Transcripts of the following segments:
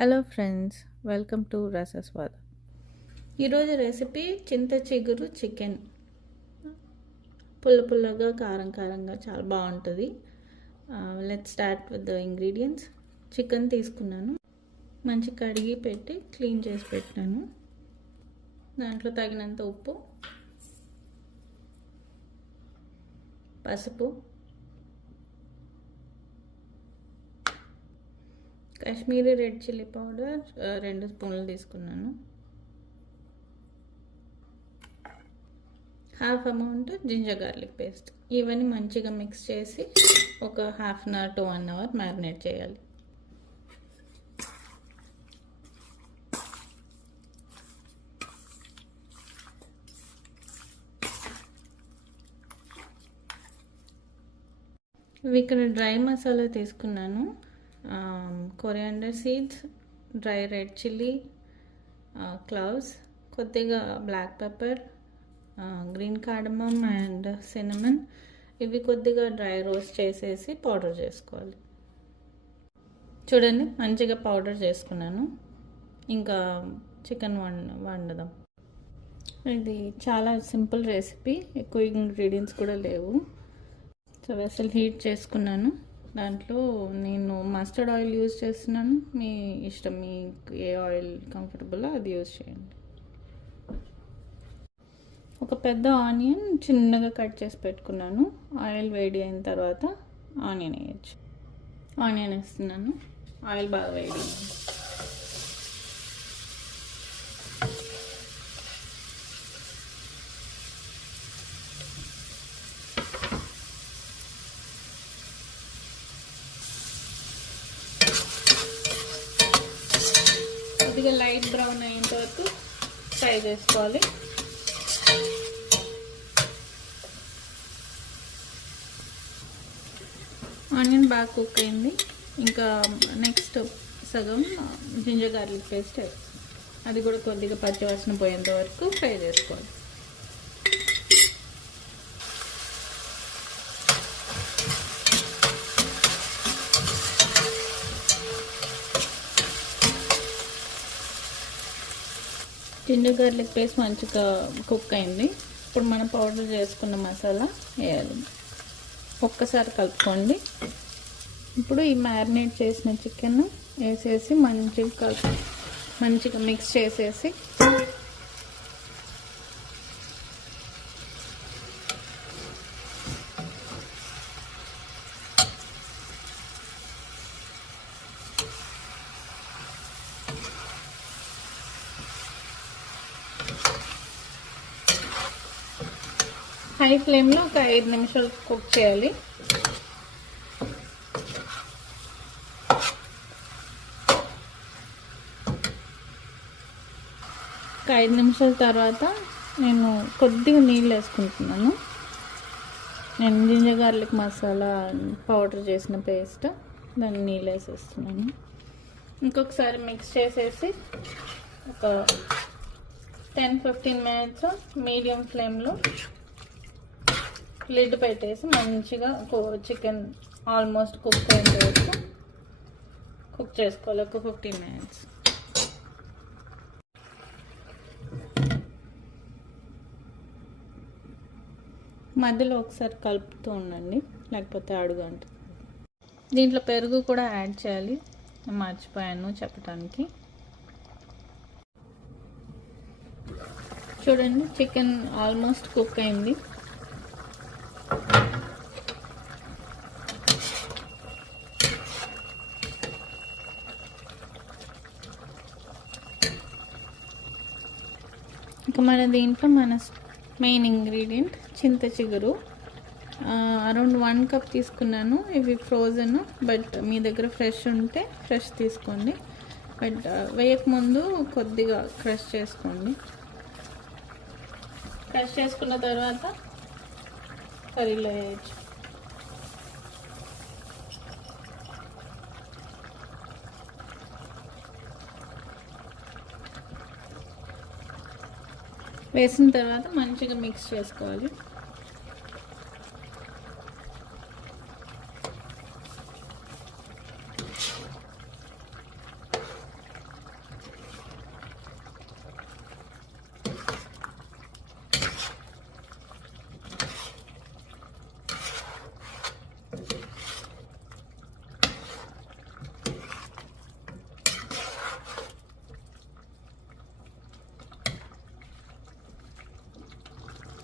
Hello friends, welcome to Rasaswada. ఈరోజు recipe చింత చిగురు చికెన్. పుల్ల పుల్లగా కారం కారంగా చాలా బాగుంటుంది. Let's start with the ingredients. Chicken తీసుకున్నాను, మంచి కడిగి పెట్టి క్లీన్ చేసి పెట్టాను. దాంట్లో తగినంత ఉప్పు, పసుపు, కాశ్మీరీ రెడ్ చిల్లీ పౌడర్ 2 స్పూన్లు తీసుకున్నాను. Half amount ginger garlic paste. ఇవన్నీ మంచిగా మిక్స్ చేసి ఒక ½ an hour to 1 hour marinate చేయాలి. ఇక్కడ డ్రై మసాలా తీసుకున్నాను. Coriander seeds, dry red chilli, cloves, కొద్దిగా black pepper, green cardamom and cinnamon. ఇవి కొద్దిగా డ్రై రోస్ట్ చేసేసి పౌడర్ చేసుకోవాలి. చూడండి, మంచిగా పౌడర్ చేసుకున్నాను. ఇంకా చికెన్ వండుదాం. ఇది చాలా సింపుల్ రెసిపీ, ఎక్కువ ఇంగ్రీడియంట్స్ కూడా లేవు. సో వెసల్ హీట్ చేసుకున్నాను. దాంట్లో నేను మస్టర్డ్ ఆయిల్ యూజ్ చేస్తున్నాను. మీ ఇష్టం, మీకు ఏ ఆయిల్ కంఫర్టబుల్లో అది యూజ్ చేయండి. ఒక పెద్ద ఆనియన్ చిన్నగా కట్ చేసి పెట్టుకున్నాను. ఆయిల్ వేడి అయిన తర్వాత ఆనియన్ వేయచ్చు. ఆనియన్ వేస్తున్నాను. ఆయిల్ బాగా వేడి. కొద్దిగా లైట్ బ్రౌన్ అయ్యేంత వరకు ఫ్రై చేసుకోవాలి. ఆనియన్ బాగా కుక్ అయింది. ఇంకా నెక్స్ట్ సగం జింజర్ గార్లిక్ పేస్ట్ వేస్తాం. అది కూడా కొద్దిగా పచ్చివాసన పోయేంత వరకు ఫ్రై చేసుకోవాలి. జింజర్ గార్లిక్ పేస్ట్ మంచిగా కుక్ అయింది. ఇప్పుడు మనం పౌడర్ చేసుకున్న మసాలా వేయాలి. ఒక్కసారి కలుపుకోండి. ఇప్పుడు ఈ మ్యారినేట్ చేసిన చికెన్ వేసేసి మంచిగా మిక్స్ చేసేసి హై ఫ్లేమ్లో ఒక 5 నిమిషాలు కుక్ చేయాలి. ఒక 5 నిమిషాల తర్వాత నేను కొద్దిగా నీళ్ళు వేసుకుంటున్నాను. నేను జింజర్ గార్లిక్ మసాలా పౌడర్ చేసిన పేస్ట్, దాన్ని నీళ్ళు వేసేస్తున్నాను. ఇంకొకసారి మిక్స్ చేసేసి ఒక 10-15 మినిట్స్ మీడియం ఫ్లేమ్లో లిడ్ పెట్టేసి మంచిగా చికెన్ ఆల్మోస్ట్ కుక్ అయిన వరకు కుక్ చేసుకోవాలి. ఒక 15 మినిట్స్. మధ్యలో ఒకసారి కలుపుతూ ఉండండి, లేకపోతే అడుగంటుంది. దీంట్లో పెరుగు కూడా యాడ్ చేయాలి, మర్చిపోయాను చెప్పడానికి. చూడండి, చికెన్ ఆల్మోస్ట్ కుక్ అయింది. ఇక మన దీంట్లో మన మెయిన్ ఇంగ్రీడియంట్ చింత చిగురు. అరౌండ్ 1 కప్ తీసుకున్నాను. ఇవి ఫ్రోజన్, బట్ మీ దగ్గర ఫ్రెష్ ఉంటే ఫ్రెష్ తీసుకోండి. బట్ వేయకముందు కొద్దిగా క్రష్ చేసుకోండి. క్రష్ చేసుకున్న తర్వాత కర్రీలో వేయచ్చు. వేసిన తర్వాత మంచిగా మిక్స్ చేసుకోవాలి.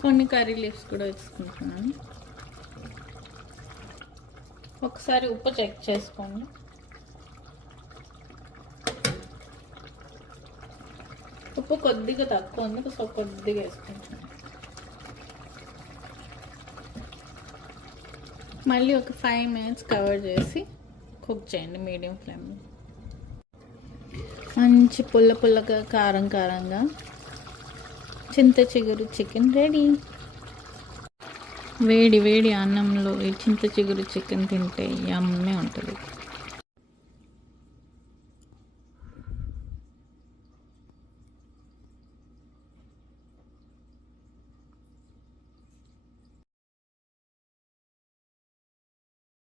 కొన్ని కర్రీ లీవ్స్ కూడా వేసుకుంటున్నాను. ఒకసారి ఉప్పు చెక్ చేసుకోండి. ఉప్పు కొద్దిగా తక్కువ ఉంది, సో కొద్దిగా వేసుకుంటున్నాను. మళ్ళీ ఒక 5 minutes కవర్ చేసి కుక్ చేయండి మీడియం ఫ్లేమ్లో. మంచి పుల్లగా కారంగా చింత చిగురు చికెన్ రెడీ. వేడి అన్నంలో ఈ చింత చిగురు చికెన్ తింటే యమ్మే ఉంటుంది.